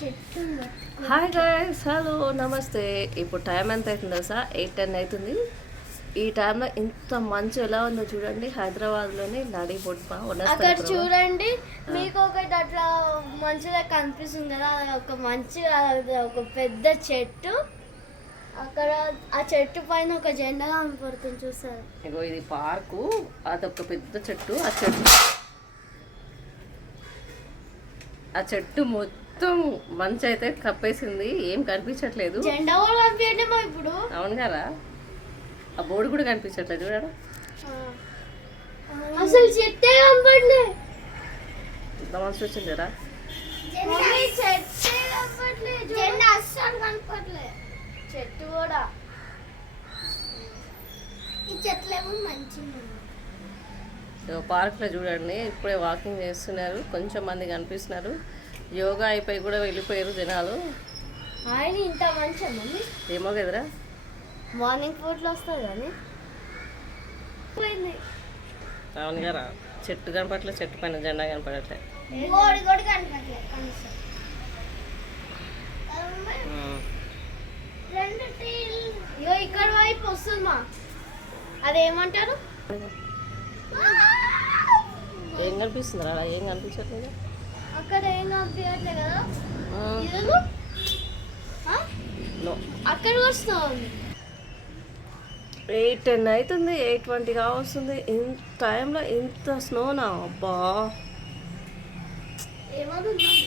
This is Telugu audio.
చెట్టు హాయ్ గాయస్ హలో నమస్తే. ఇప్పుడు టైం ఎంత అవుతుంది తెలుసా? ఎయిట్ టెన్ అవుతుంది. ఈ టైంలో ఇంత మంచు ఎలా ఉందో చూడండి. హైదరాబాద్లోని నడి బొడ్ప అక్కడ చూడండి. మీకు ఒకటి అట్లా మంచిగా కనిపిస్తుంది కదా. అది ఒక మంచిగా అది ఒక పెద్ద చెట్టు. అక్కడ ఆ చెట్టు పైన ఒక జెండా కనపడుతుంది చూస్తారు ఇగో ఇది పార్కు. అదొక పెద్ద చెట్టు. ఆ చెట్టు ఆ చెట్టు మొత్తం మంచు అయితే కప్పేసింది. ఏం కనిపించట్లేదు. ఇప్పుడు. అవును కదా. ఆ బోర్డు కూడా కనిపించట్లేదు చూడడం అసలు ఇంత మంచి వచ్చింది కదా. చెట్టే కనపడలేదు జెండా అస్సలు కనపడలే. చెట్టు కూడా. ఈ చెట్లేమో మంచిగా పార్క్లో చూడండి. ఇప్పుడే వాకింగ్ చేస్తున్నారు. కొంచెం మంది కనిపిస్తున్నారు. యోగా అయిపోయి కూడా వెళ్ళిపోయారు జనాలు. ఆయన ఇంత మంచిగా మమ్మీ ఏమో కదరా. మార్నింగ్ ఫుడ్లో వస్తుంది కానీ. పోయింది. అవును కదా చెట్టు కనపడట్లే చెట్టు పైన జెండా కనపడట్లే. కనపడలే ఇక్కడ వైపు వస్తుంది మా. అదేమంటారు? ఏం కనిపిస్తుందిరా ఏం కనిపించట్లేదు? అక్కడ ఏం కనిపించట్లే కదా? ఆ, ఇదిగో. ఆ? నో. అక్కడ వస్తుంది ఎయిట్ టెన్ అవుతుంది ఎయిట్ ట్వంటీ కావస్తుంది. ఇంత టైంలో ఇంత స్నోనా? అబ్బా. ఏమవుతుంది